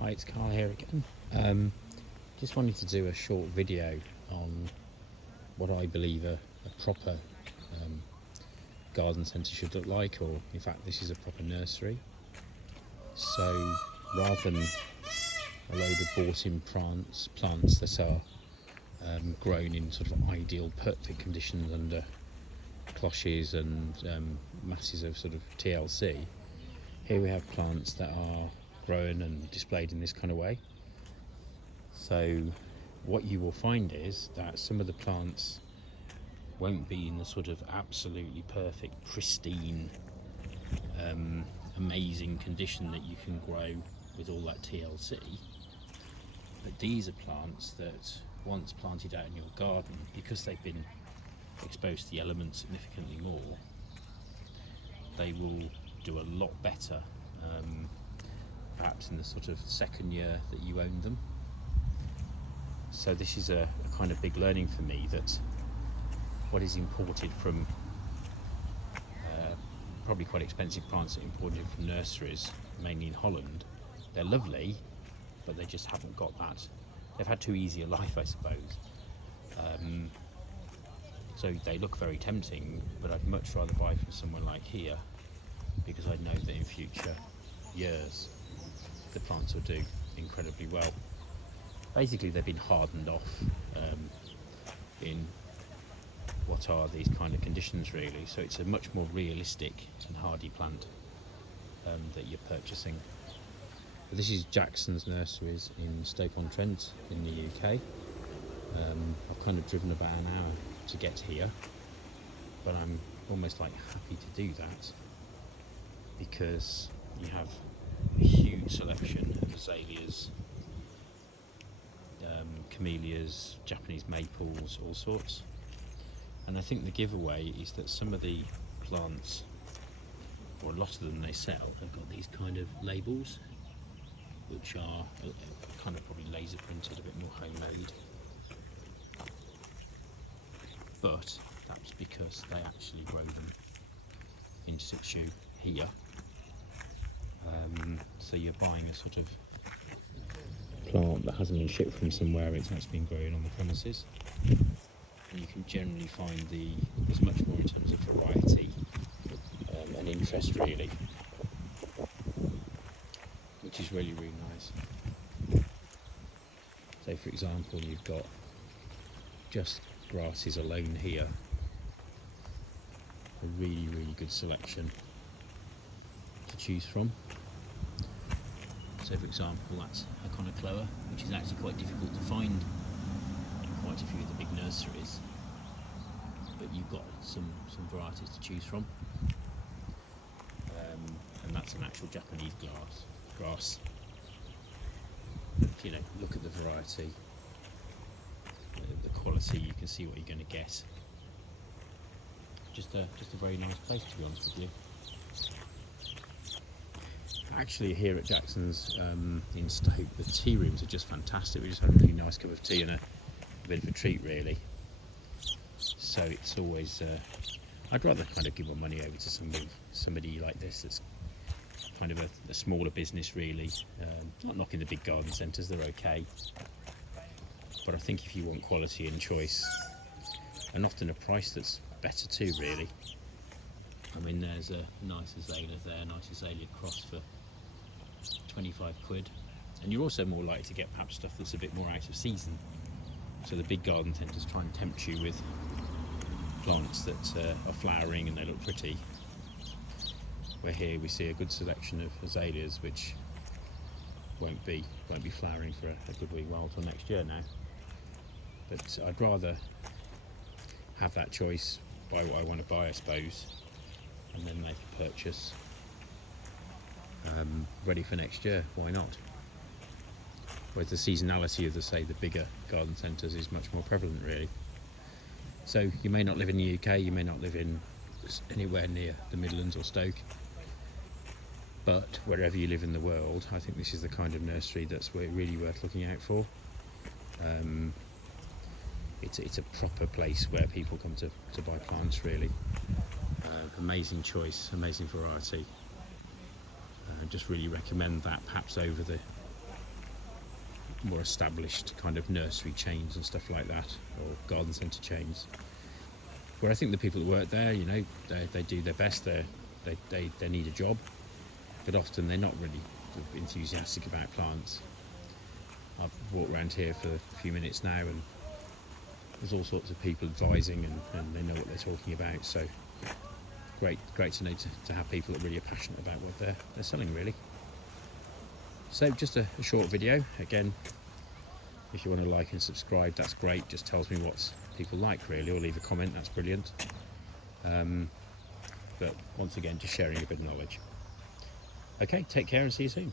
Hi, it's Carl here again. Just wanted to do a short video on what I believe a proper garden centre should look like, or in fact this is a proper nursery. So rather than a load of bought-in plants that are grown in sort of ideal perfect conditions under cloches and masses of sort of TLC, here we have plants that are grown and displayed in this kind of way. So what you will find is that some of the plants won't be in the sort of absolutely perfect, pristine, amazing condition that you can grow with all that TLC. But these are plants that once planted out in your garden, because they've been exposed to the elements significantly more, they will do a lot better, perhaps in the sort of second year that you own them. So this is a kind of big learning for me, that what is imported from probably quite expensive plants that are imported from nurseries, mainly in Holland, they're lovely, but they just haven't got that. They've had too easy a life, I suppose. So they look very tempting, but I'd much rather buy from someone like here, because I know that in future years the plants will do incredibly well. Basically they've been hardened off in what are these kind of conditions really, so it's a much more realistic and hardy plant that you're purchasing. But this is Jackson's Nurseries in Stoke-on-Trent in the UK. I've kind of driven about an hour to get here, but I'm almost like happy to do that, because you have a huge selection of azaleas, camellias, Japanese maples, all sorts. And I think the giveaway is that some of the plants, or a lot of them they sell, have got these kind of labels, which are kind of probably laser printed, a bit more homemade. But that's because they actually grow them in situ here. So you're buying a sort of plant that hasn't been shipped from somewhere, it's actually been grown on the premises. And you can generally find there's much more in terms of variety and interest really, which is really, really nice. So for example, you've got just grasses alone here, a really, really good selection to choose from. So for example, that's Iconocloa, which is actually quite difficult to find in quite a few of the big nurseries, but you've got some varieties to choose from, and that's an actual Japanese grass. You know, look at the variety, the quality, you can see what you're going to get. Just a very nice place, to be honest with you. Actually, here at Jackson's in Stoke, the tea rooms are just fantastic. We just had a really nice cup of tea and a bit of a treat, really. So it's always, I'd rather kind of give my money over to somebody like this that's kind of a smaller business, really. Not knocking the big garden centres, they're okay. But I think if you want quality and choice, and often a price that's better too, really. I mean, there's a nice azalea there, nice azalea cross for 25 quid. And you're also more likely to get perhaps stuff that's a bit more out of season. So the big garden centres try and tempt you with plants that are flowering and they look pretty. Where here we see a good selection of azaleas which won't be flowering for a good wee while till next year now. But I'd rather have that choice, buy what I want to buy, I suppose, and then make a purchase ready for next year. Why not? Whereas the seasonality of the bigger garden centres is much more prevalent, really. So you may not live in the UK, you may not live in anywhere near the Midlands or Stoke, but wherever you live in the world, I think this is the kind of nursery that's really worth looking out for. It's a proper place where people come to buy plants, really. Amazing choice, amazing variety. Just really recommend that, perhaps over the more established kind of nursery chains and stuff like that, or garden centre chains, where I think the people that work there, you know, they do their best. They need a job, but often they're not really sort of enthusiastic about plants. I've walked around here for a few minutes now, and there's all sorts of people advising, and they know what they're talking about. So great to know to have people that really are passionate about what they're selling, really. So just a short video. Again, if you want to like and subscribe, that's great. Just tells me what people like, really, or leave a comment. That's brilliant. But once again, just sharing a bit of knowledge. Okay, take care and see you soon.